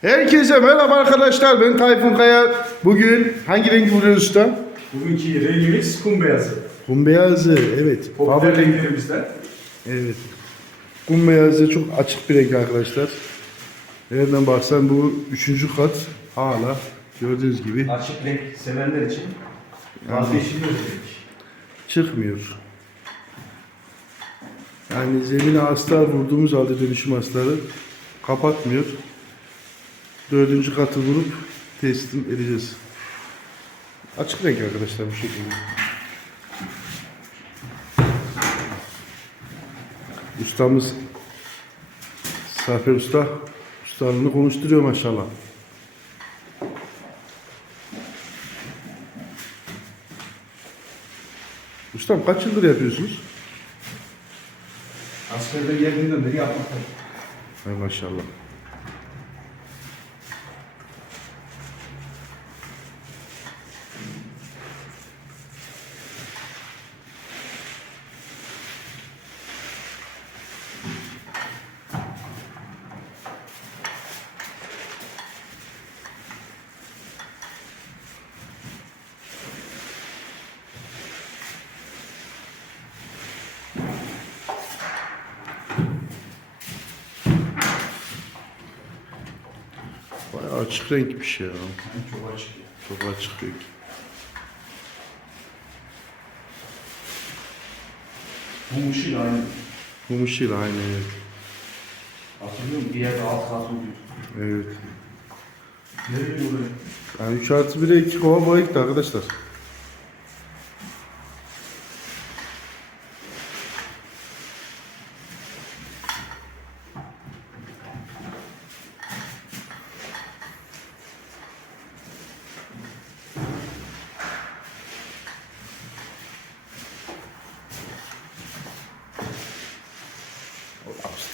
Herkese merhaba arkadaşlar. Ben Tayfun Kaya. Bugün hangi rengi vuruyoruz usta? Bugünkü rengimiz kum beyazı. Kum beyazı. Evet. Popüler Favori renk. renklerimizden. Evet. Kum beyazı çok açık bir renk arkadaşlar. Nereden baksan bu üçüncü kat hala gördüğünüz gibi Açık renk sevenler için vazgeçilmez renk. çıkmıyor. Yani zemine astar vurduğumuz halde dönüşüm astarı kapatmıyor. Dördüncü katı vurup teslim edeceğiz. Açık renk arkadaşlar bu şekilde. Ustamız Zafer Usta ustalığını konuşturuyor maşallah. Ustam kaç yıldır yapıyorsunuz? Askerde geldiğinden beri yapmakta. Hay maşallah. Açık renkmiş ya. Yani çok açık. ya. Çok açık renk. Bu ışık aynı. Bu ışığı aynı evet. Hatırlıyor musun? Bir yerde alt kat oluyor. Evet. Nereye oraya? Yani 3 artı 1'e 2 kova boya gitti arkadaşlar.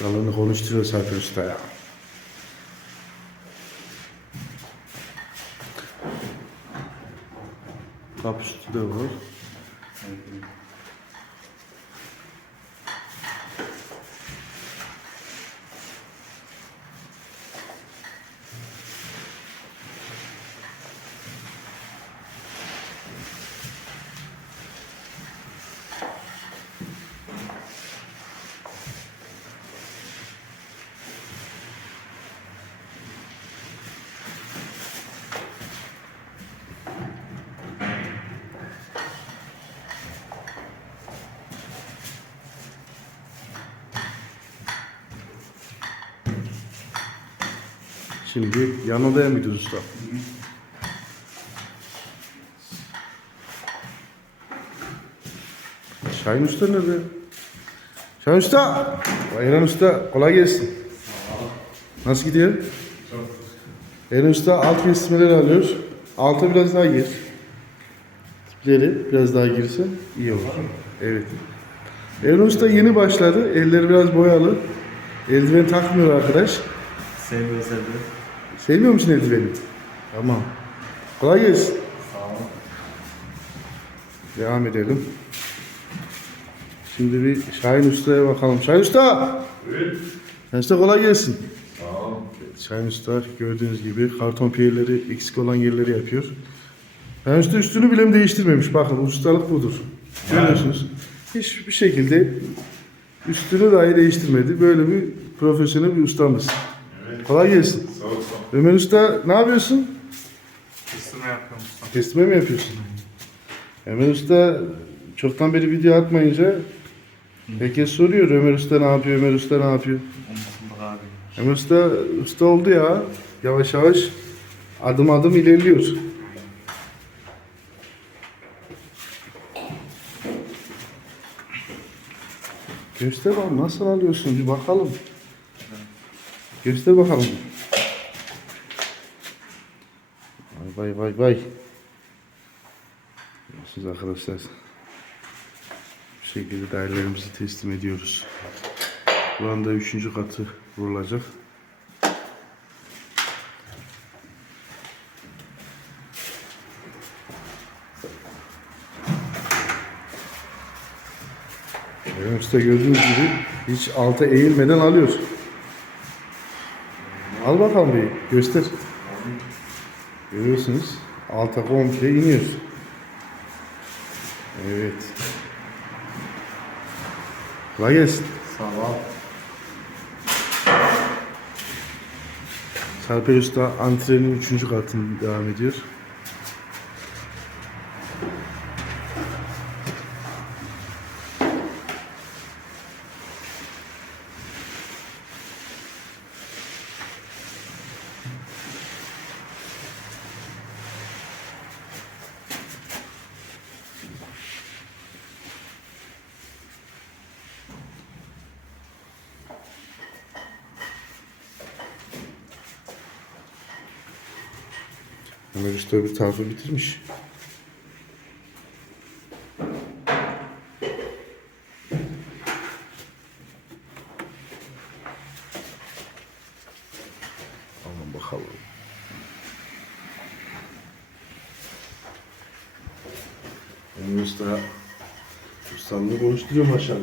Hastalığını konuşturuyor Serpil Usta ya. Kapı üstü de var. Şimdi yan odaya mı gidiyoruz usta? Şahin Usta nerede? Şahin Usta! Eren Usta kolay gelsin. Nasıl gidiyor? Eren Usta alt kesmeleri alıyor. Alta biraz daha gir. Tipleri biraz daha girse iyi olur. Evet. Eren Usta yeni başladı. Elleri biraz boyalı. Eldiven takmıyor arkadaş. Sevmiyor sevmiyor. Sevmiyor musun eldiveni? Tamam. Kolay gelsin. Sağ ol. Devam edelim. Şimdi bir Şahin Usta'ya bakalım. Şahin Usta! Evet. Şahin Usta kolay gelsin. Sağ ol. Şahin Usta gördüğünüz gibi karton piyeleri eksik olan yerleri yapıyor. Şahin Usta üstünü bile mi değiştirmemiş? Bakın ustalık budur. Görüyorsunuz. Hiçbir şekilde üstünü dahi değiştirmedi. Böyle bir profesyonel bir ustamız. Evet. Kolay gelsin. Sağ ol. Ömer Usta ne yapıyorsun? Kıstırma yapıyorum usta. Kestime mi yapıyorsun? Ömer Usta çoktan beri video atmayınca herkes soruyor Ömer Usta ne yapıyor, Ömer Usta ne yapıyor? Bak abi. Ömer Usta usta oldu ya. Yavaş yavaş adım adım ilerliyor. Göster bakalım nasıl alıyorsun bir bakalım. Göster bakalım. Vay vay vay. Siz arkadaşlar bu şekilde değerlerimizi teslim ediyoruz. Bu anda üçüncü katı vurulacak. Benim usta gördüğünüz gibi hiç alta eğilmeden alıyor. Al bakalım bir göster. Görüyorsunuz. Alta komple iniyor. Evet. Kolay gelsin. Sağ ol. Sarper Usta antrenin 3. katını devam ediyor. Ömer Usta bir tarafı bitirmiş. Aman bakalım. Ömer Usta ustalığını konuşturuyor maşallah.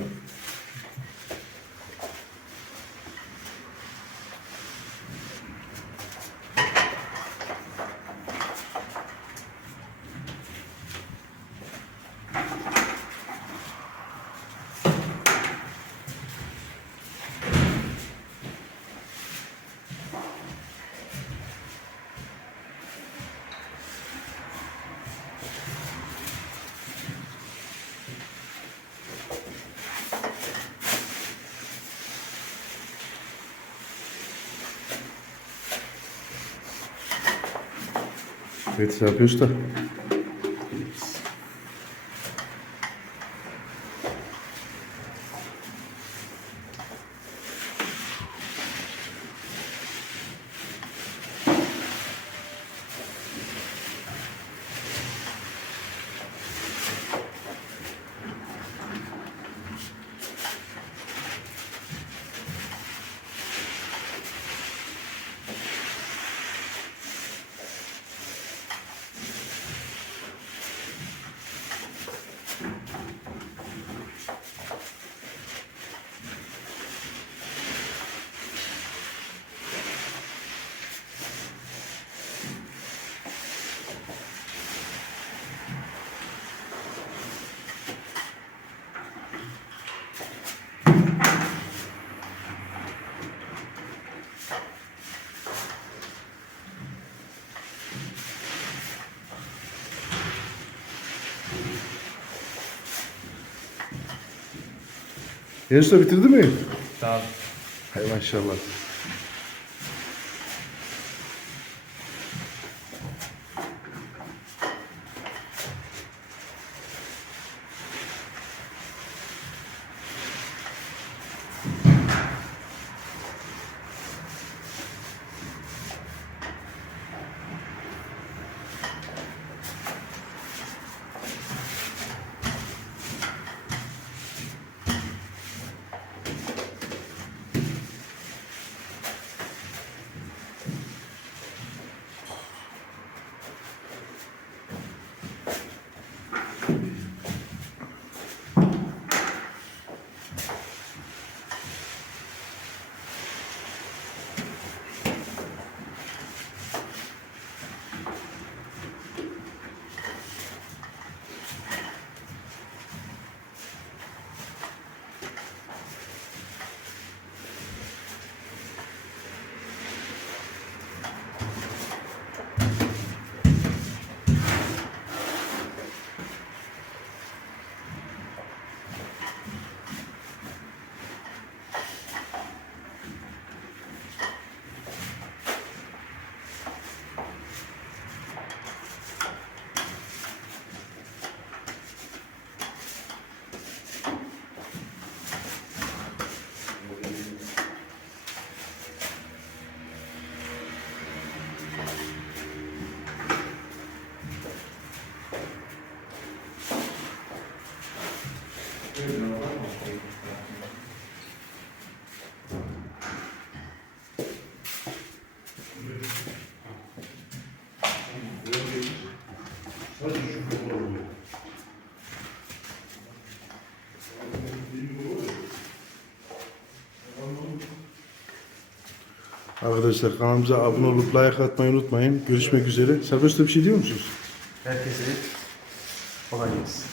Evet Sarper Usta. Usta bitirdi mi? Tamam. Hay maşallah. Arkadaşlar kanalımıza abone olup like atmayı unutmayın. Görüşmek üzere. Serpil Usta bir şey diyor musunuz? Herkese kolay gelsin.